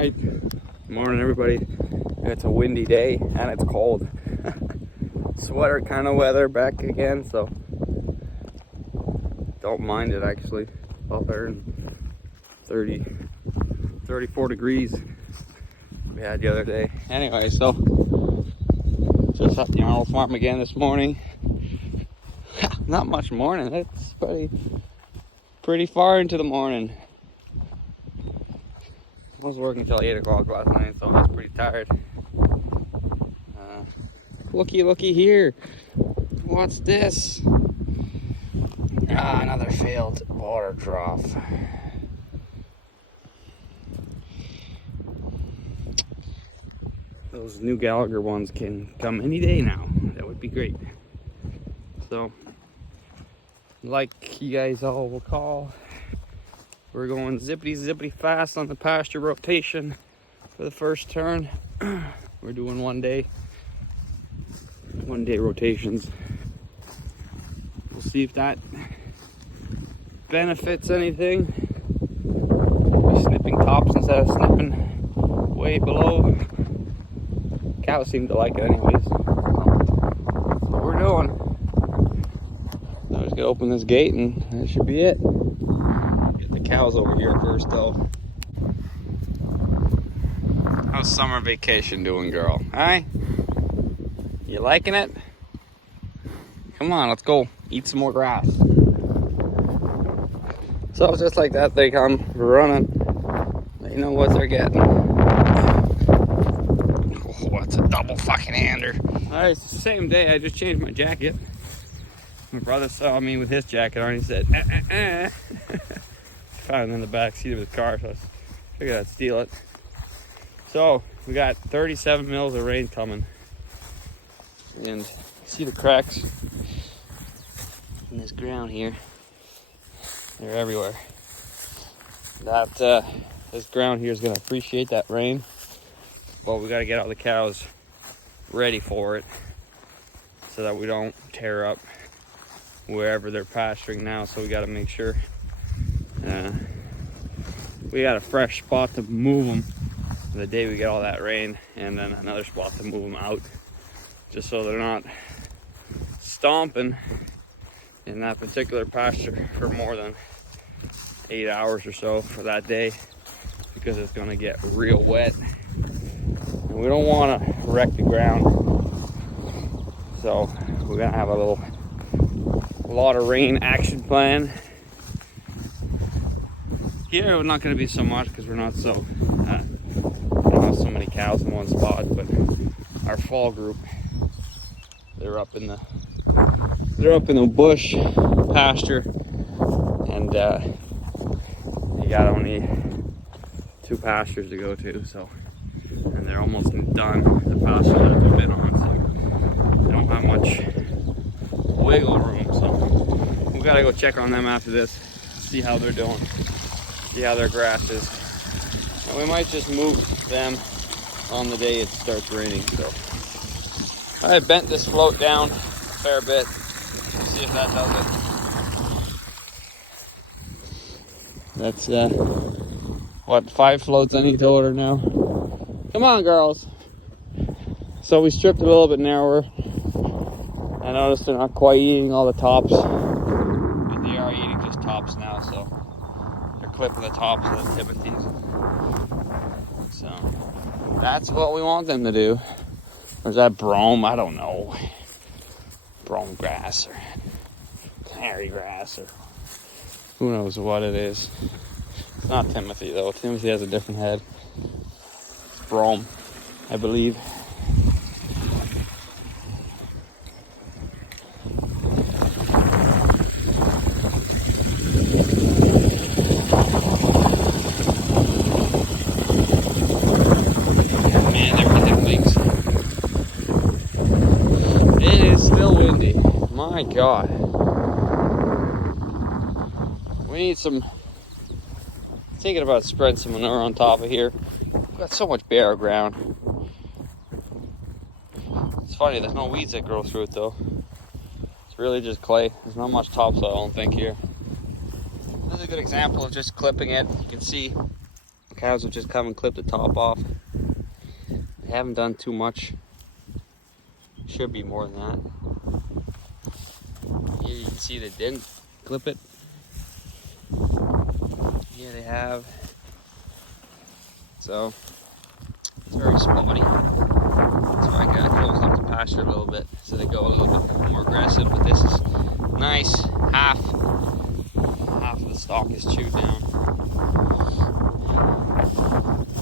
Alright, morning everybody. It's a windy day and it's cold. Sweater kind of weather back again, so don't mind it actually. Up there in 34 degrees we had the other day. Anyway, so just at the Arnold farm again this morning. Not much morning, it's pretty far into the morning. I was working till 8 o'clock last night, so I was pretty tired. Looky here. What's this? Another failed water trough. Those new Gallagher ones can come any day now. That would be great. So, like you guys all will call, we're going zippity fast on the pasture rotation for the first turn. We're doing one day rotations. We'll see if that benefits anything. We're snipping tops instead of snipping way below. Cows seem to like it anyways. That's what we're doing. I'm just gonna open this gate and that should be it. Get the cows over here first though. How's summer vacation doing, girl? Hi? You liking it? Come on, let's go eat some more grass. So just like that, they come running. They know what they're getting. Oh, that's a double fucking hander. Alright, it's the same day. I just changed my jacket. My brother saw me with his jacket on. He said, Found it in the back seat of his car, so I figured I'd steal it. So we got 37 mils of rain coming. And see the cracks in this ground here? They're everywhere. This ground here is going to appreciate that rain, but we got to get all the cows ready for it so that we don't tear up wherever they're pasturing now. So we got to make sure we got a fresh spot to move them the day we get all that rain, and then another spot to move them out, just so they're not stomping in that particular pasture for more than 8 hours or so for that day, because it's going to get real wet and we don't want to wreck the ground. So we're going to have a lot of rain action plan. Here it's not going to be so much because we're not so we don't have so many cows in one spot, but our fall group, they're up in the bush pasture, and they got only 2 pastures to go to, so, and they're almost done the pasture that they've been on, so they don't have much wiggle room. So we gotta go check on them after this, see how they're doing, see how their grass is, and we might just move them on the day it starts raining. So I bent this float down a fair bit. See if that does it. That's what, 5 floats I need to order now. Come on, girls. So we stripped it a little bit narrower. I noticed they're not quite eating all the tops, but they are eating just tops now, so they're clipping the tops of the Timothy's. So that's what we want them to do. Or is that brome? I don't know. Brome grass or canary grass, or who knows what it is. It's not Timothy though. Timothy has a different head. It's brome, I believe. Man, everything leaks. It is still windy. My God. We need some, thinking about spreading some manure on top of here. We've got so much bare ground. It's funny, there's no weeds that grow through it though. It's really just clay. There's not much topsoil, I don't think, here. This is a good example of just clipping it. You can see cows have just come and clipped the top off. They haven't done too much. Should be more than that. Here you can see they didn't clip it. Here they have. So it's very spotty. That's why I kind of closed up the pasture a little bit so they go a little bit more aggressive. But this is nice. Half of the stalk is chewed down.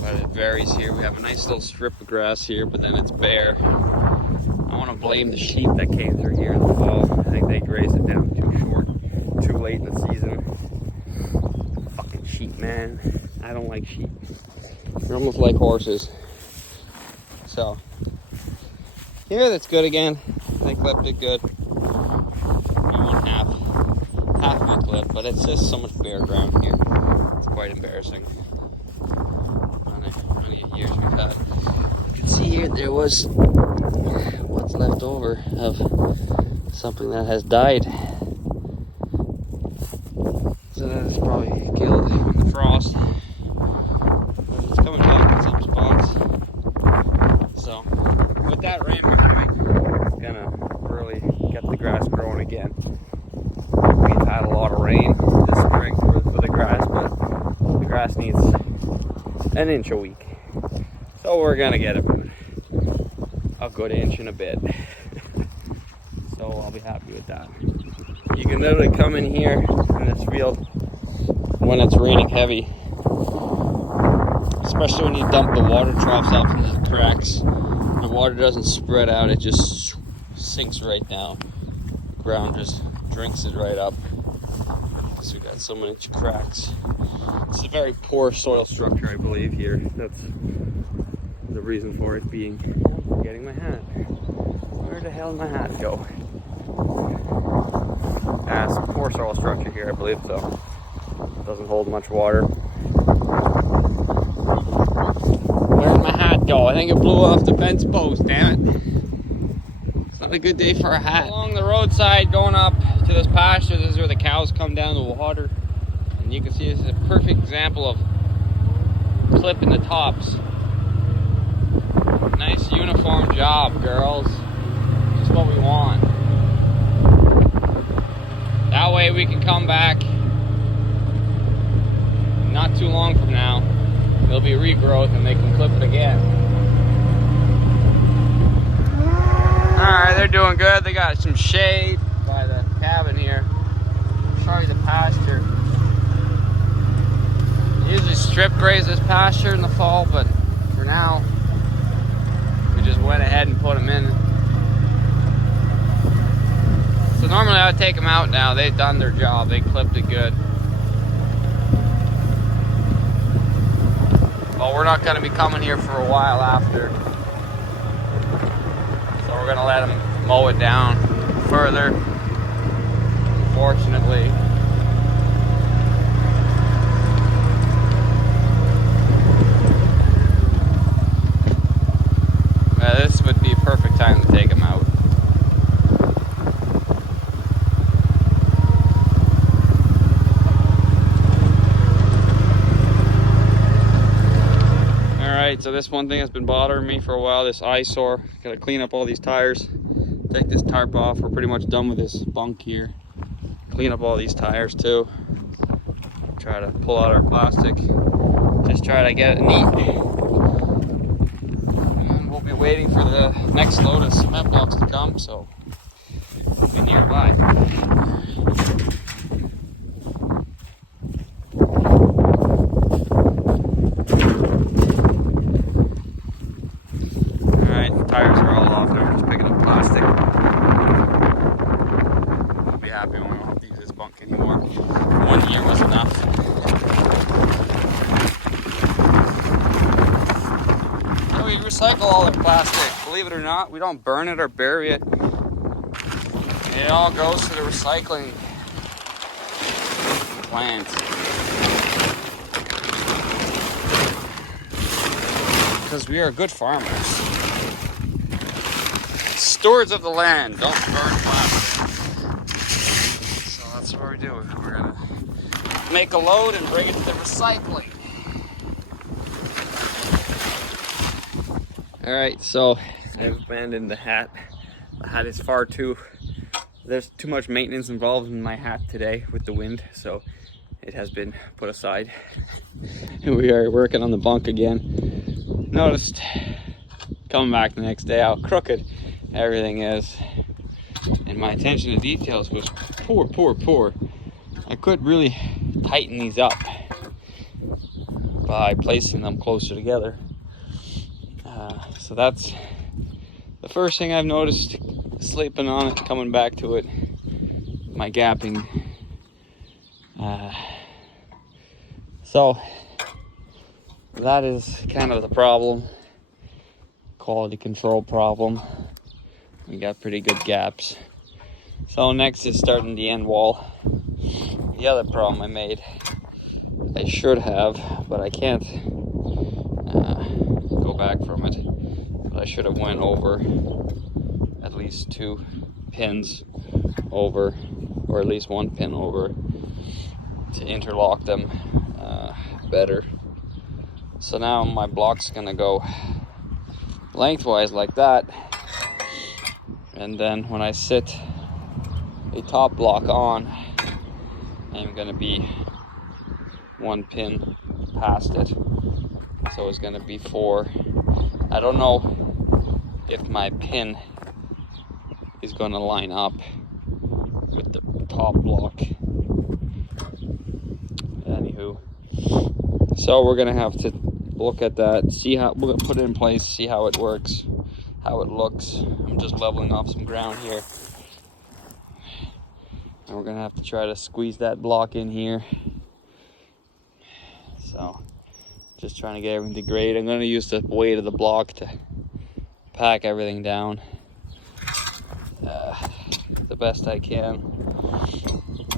But it varies here. We have a nice little strip of grass here, but then it's bare. I want to blame the sheep that came through here in the fall. I think they grazed it down too short, too late in the season. Fucking sheep, man. I don't like sheep. They're almost like horses. So, here that's good again. They clipped it good. Maybe one half of it clipped, but it's just so much bare ground here. It's quite embarrassing. How many years we've had. You can see here there was what's left over of something that has died. So that is probably killed from the frost. But it's coming back in some spots. So with that rain we're having, it's gonna really get the grass growing again. We've had a lot of rain this spring for the grass, but the grass needs an inch a week. So we're gonna get about a good inch and a bit. So I'll be happy with that. You can literally come in here in this field when it's raining heavy, especially when you dump the water troughs out into the cracks. The water doesn't spread out, it just sinks right down. The ground just drinks it right up. So we got so many cracks. It's a very poor soil structure, I believe, here. That's the reason for it being. I'm getting my hat. Where the hell did my hat go? It's a poor soil structure here, I believe, so it doesn't hold much water. Where did my hat go? I think it blew off the fence post, damn it. It's not a good day for a hat. Along the roadside going up to this pasture, this is where the cows come down to water. And you can see this is a perfect example of clipping the tops. Nice uniform job, girls. Just what we want. That way we can come back not too long from now. There'll be regrowth and they can clip it again. Alright, they're doing good. They got some shade by the cabin here. I'll show you the pasture. Usually strip graze this pasture in the fall, but for now, we just went ahead and put them in. So normally I would take them out now. They've done their job. They clipped it good. But we're not going to be coming here for a while after. So we're going to let them mow it down further. Unfortunately. This would be a perfect time to take them out. Alright, so this one thing that's been bothering me for a while, this eyesore. Gotta clean up all these tires. Take this tarp off. We're pretty much done with this bunk here. Clean up all these tires too. Try to pull out our plastic. Just try to get it neat. We'll be waiting for the next load of cement blocks to come, so we'll be nearby. Alright, the tires are all off. Now we're just picking up plastic. We'll be happy when we don't have to use this bunk anymore. 1 year was enough. We recycle all the plastic. Believe it or not, we don't burn it or bury it. It all goes to the recycling plant. Because we are good farmers. Stewards of the land, don't burn plastic. So that's what we're doing. We're gonna make a load and bring it to the recycling. All right, so I've abandoned the hat. The hat is far too, there's too much maintenance involved in my hat today with the wind, so it has been put aside. And we are working on the bunk again. Noticed coming back the next day how crooked everything is. And my attention to details was poor. I could really tighten these up by placing them closer together. So that's the first thing I've noticed, sleeping on it, coming back to it, my gapping. So that is kind of the problem, quality control problem. We got pretty good gaps. So next is starting the end wall. The other problem I made, I should have, but I can't go back from it. But I should have went over at least 2 pins over, or at least 1 pin over, to interlock them better. So now my block's gonna go lengthwise like that, and then when I sit a top block on, I'm gonna be 1 pin past it, so it's gonna be 4. I don't know if my pin is gonna line up with the top block. Anywho, so we're gonna have to look at that, see how we're gonna put it in place, see how it works, how it looks. I'm just leveling off some ground here, and we're gonna have to try to squeeze that block in here. So just trying to get everything to grade. I'm gonna use the weight of the block to pack everything down the best I can.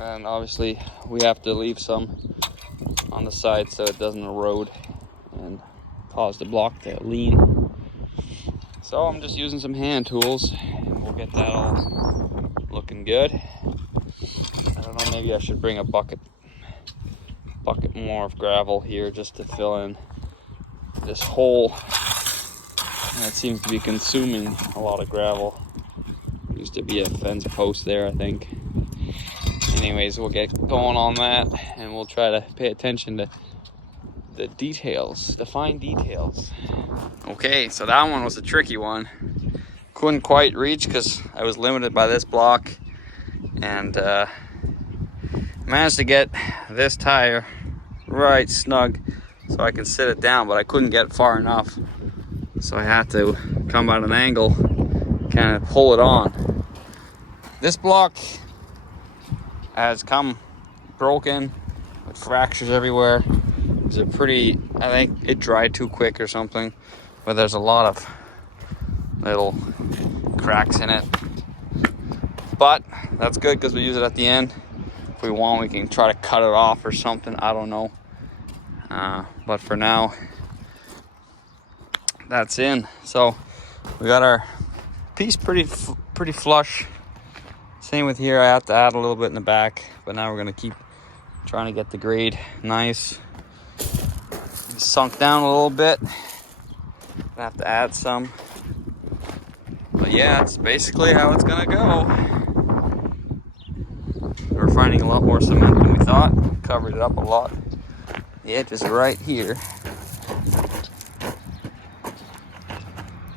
And obviously we have to leave some on the side so it doesn't erode and cause the block to lean. So I'm just using some hand tools and we'll get that all looking good. I don't know, maybe I should bring a bucket more of gravel here just to fill in this hole that seems to be consuming a lot of gravel. Used to be a fence post there, I think. Anyways, we'll get going on that and we'll try to pay attention to the details, the fine details. Okay, so that one was a tricky one. Couldn't quite reach because I was limited by this block, and managed to get this tire right snug so I can sit it down, but I couldn't get far enough, so I had to come at an angle, kind of pull it on. This block has come broken with fractures everywhere. It's a pretty, I think it dried too quick or something, but there's a lot of little cracks in it. But that's good because we use it at the end. If we want, we can try to cut it off or something, I don't know. But for now, that's in. So we got our piece pretty flush. Same with here, I have to add a little bit in the back, but now we're gonna keep trying to get the grade nice. Sunk down a little bit. I have to add some. But yeah, that's basically how it's gonna go. We're finding a lot more cement than we thought. Covered it up a lot. The edge is right here.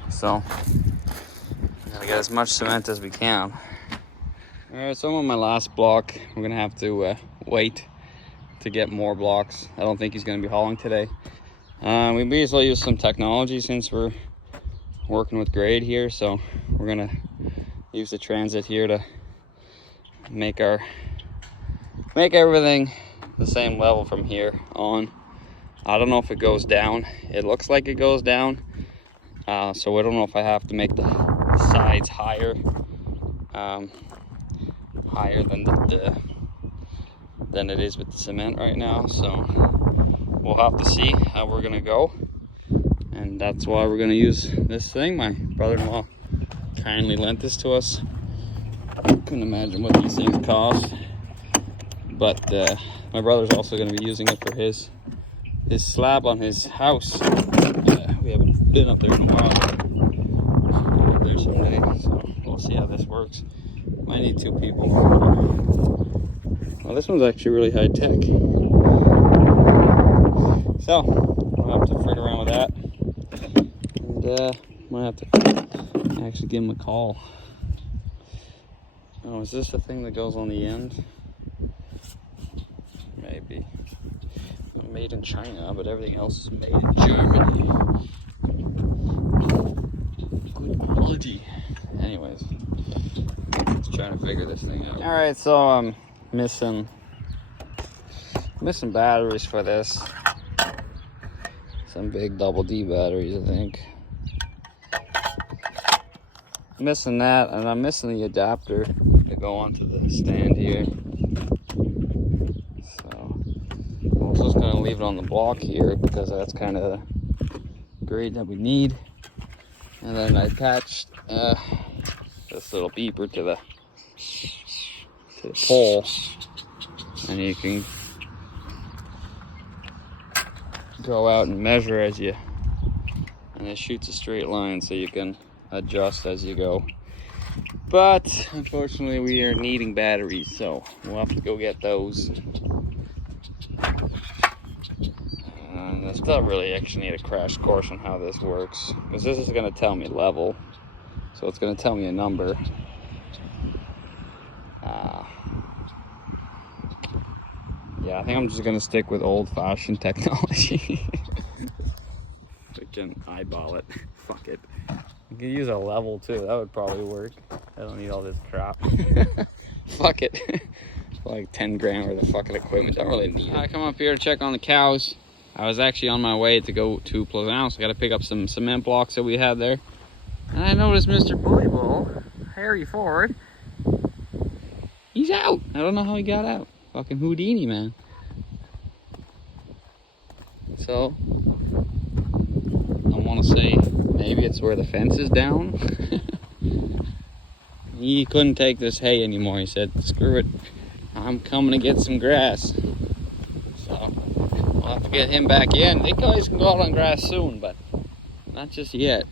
So, gotta get as much cement as we can. Alright, so I'm on my last block. We're gonna have to wait to get more blocks. I don't think he's gonna be hauling today. We may as well use some technology since we're working with grade here, so we're gonna use the transit here to make everything the same level from here on. I don't know if it goes down. It looks like it goes down, so I don't know if I have to make the sides higher than it is with the cement right now. So we'll have to see how we're gonna go, and that's why we're gonna use this thing. My brother-in-law kindly lent this to us. Couldn't imagine what these things cost, but my brother's also going to be using it for his slab on his house. We haven't been up there in a while. go up there someday. So we'll see how this works. Might need 2 people. Well, this one's actually really high tech. So we'll have to figure around with that. And might have to actually give him a call. Oh, is this the thing that goes on the end? Maybe. Made in China, but everything else is made in Germany. Good quality. Anyways, let's try to figure this thing out. Alright, so I'm missing batteries for this. Some big double D batteries, I think. Missing that, and I'm missing the adapter to go onto the stand here. So I'm just gonna leave it on the block here because that's kind of the grade that we need. And then I attached this little beeper to the pole, and you can go out and measure as you, and it shoots a straight line so you can adjust as you go. But unfortunately we are needing batteries, so we'll have to go get those. And I still really actually need a crash course on how this works, because this is going to tell me level, so it's going to tell me a number. Yeah, I think I'm just going to stick with old-fashioned technology. We can eyeball it. Fuck it. You could use a level too, that would probably work. I don't need all this crap. Fuck it. Like 10 grand worth of fucking equipment, don't really need it. I come up here to check on the cows. I was actually on my way to go to Pleasant House. I gotta pick up some cement blocks that we had there. And I noticed Mr. Bullyball, Harry Ford, he's out. I don't know how he got out. Fucking Houdini, man. So, I want to say maybe it's where the fence is down. He couldn't take this hay anymore. He said, screw it, I'm coming to get some grass. So we'll have to get him back in. They guys can go out on grass soon, but not just yet.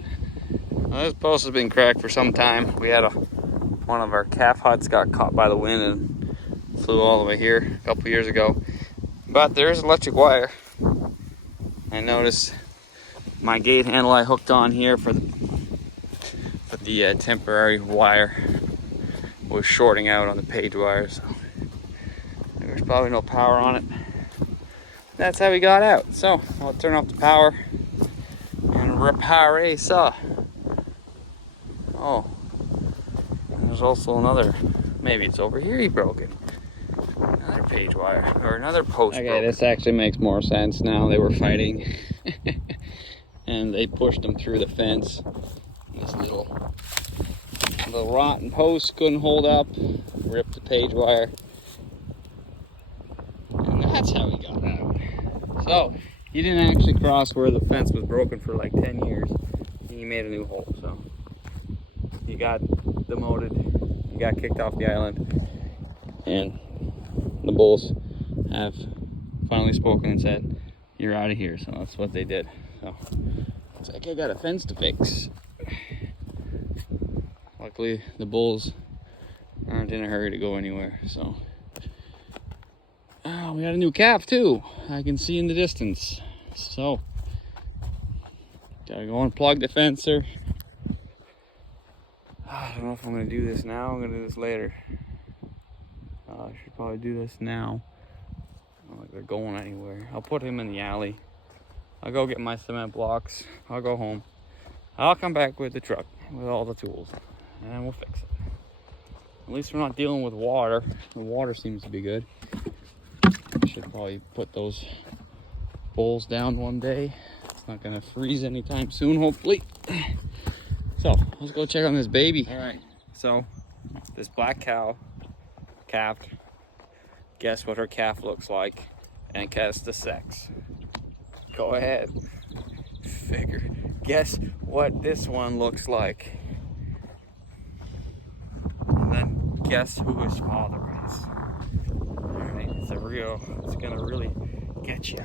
Well, this post has been cracked for some time. We had one of our calf huts got caught by the wind and flew all the way here a couple years ago. But there's electric wire. I noticed my gate handle I hooked on here for the temporary wire was shorting out on the page wire, so there's probably no power on it. That's how we got out. So I'll turn off the power and repair saw. Oh, and there's also another, maybe it's over here he broke it. Another page wire, or another post. Okay, broke. This actually makes more sense now. They were fighting and they pushed them through the fence. This little rotten post couldn't hold up, ripped the page wire, and that's how he got out. So he didn't actually cross where the fence was broken for like 10 years. He made a new hole, so he got demoted, he got kicked off the island, and the bulls have finally spoken and said, you're out of here. So that's what they did. So it's like, I got a fence to fix. Luckily the bulls aren't in a hurry to go anywhere. So we got a new calf too, I can see in the distance. So gotta go unplug the fencer. I don't know if I'm gonna do this now. I'm gonna do this later. I should probably do this now. I don't think they're going anywhere. I'll put him in the alley. I'll go get my cement blocks. I'll go home. I'll come back with the truck with all the tools and we'll fix it. At least we're not dealing with water. The water seems to be good. I should probably put those bowls down one day. It's not gonna freeze anytime soon, hopefully. So let's go check on this baby. All right, so this black cow calved. Guess what her calf looks like and guess the sex. Go ahead, figure. Guess what this one looks like, and then guess who his father is. All right, it's gonna really get you.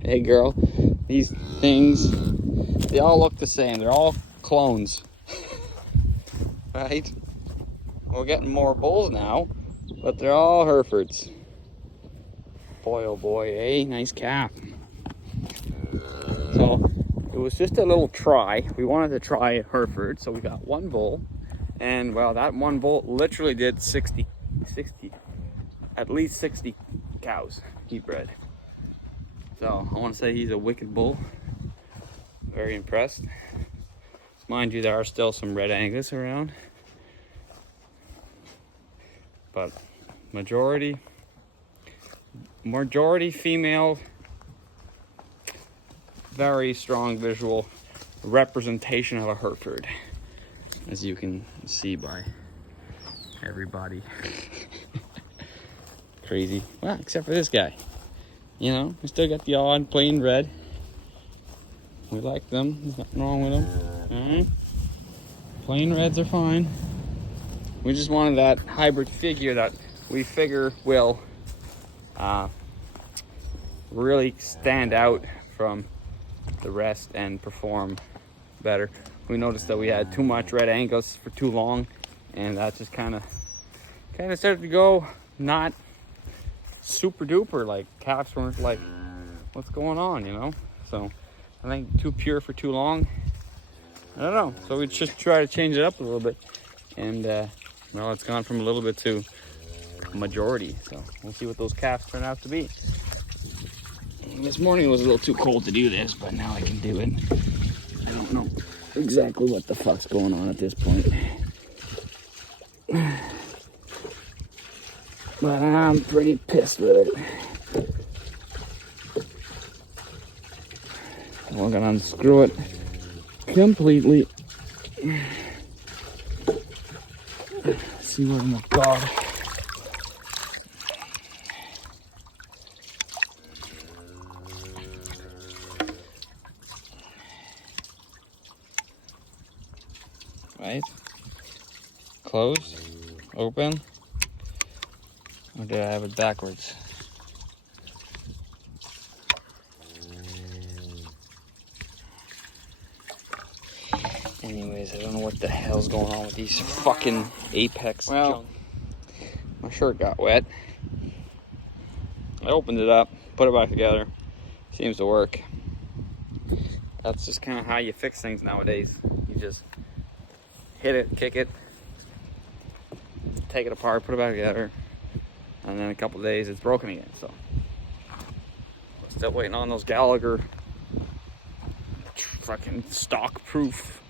Hey girl, these things, they all look the same. They're all clones. Right? We're getting more bulls now, but they're all Herefords. Boy, oh boy, eh? Nice calf. So it was just a little try. We wanted to try a Hereford, so we got one bull. And well, that one bull literally did 60, at least 60 cows he bred. So I want to say he's a wicked bull. Very impressed. Mind you, there are still some red Angus around, but majority female. Very strong visual representation of a Hereford, as you can see by everybody. Crazy. Well, except for this guy. You know, we still got the odd plain red. We like them. There's nothing wrong with them. Plain reds are fine. We just wanted that hybrid figure that we figure will really stand out from the rest and perform better. We noticed that we had too much red Angus for too long, and that just kind of started to go not super duper. Like calves weren't like, what's going on, you know? So I think too pure for too long. I don't know. So we just try to change it up a little bit, and well, it's gone from a little bit to a majority. So we'll see what those calves turn out to be. This morning it was a little too cold to do this, but now I can do it. I don't know exactly what the fuck's going on at this point, but I'm pretty pissed with it. We're gonna unscrew it completely. See what in the God. Right? Close, open, or did I have it backwards? Anyways, I don't know what the hell's going on with these fucking Apex. Well, my shirt got wet. I opened it up, put it back together. Seems to work. That's just kind of how you fix things nowadays. You just hit it, kick it, take it apart, put it back together, and then in a couple of days it's broken again. So we're still waiting on those Gallagher fucking stock proof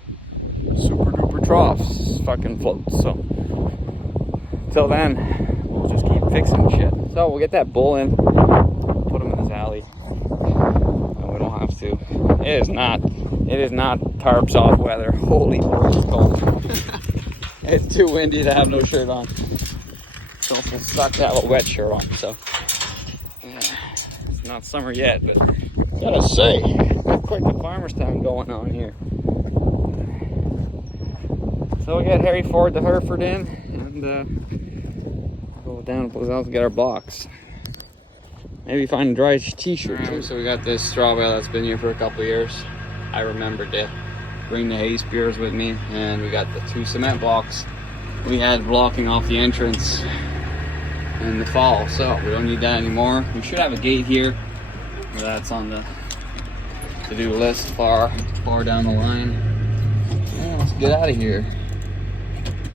super duper troughs fucking floats. So till then we'll just keep fixing shit. So we'll get that bull in, put him in this alley, and we don't have to. It is not tarps off weather. Holy moly, it's cold. It's too windy to have no shirt on. So it sucks to have a wet shirt on. So yeah, it's not summer yet, but gotta say, quite the farmer's town going on here. So we got Harry Ford the Hereford in, and go down and Pleasant to get our blocks. Maybe find a dry t-shirt. Right, so we got this straw bale that's been here for a couple of years. I remembered to bring the hay spears with me, and we got the 2 cement blocks we had blocking off the entrance in the fall, so we don't need that anymore. We should have a gate here, but that's on the to-do list far down the line. Yeah, let's get out of here.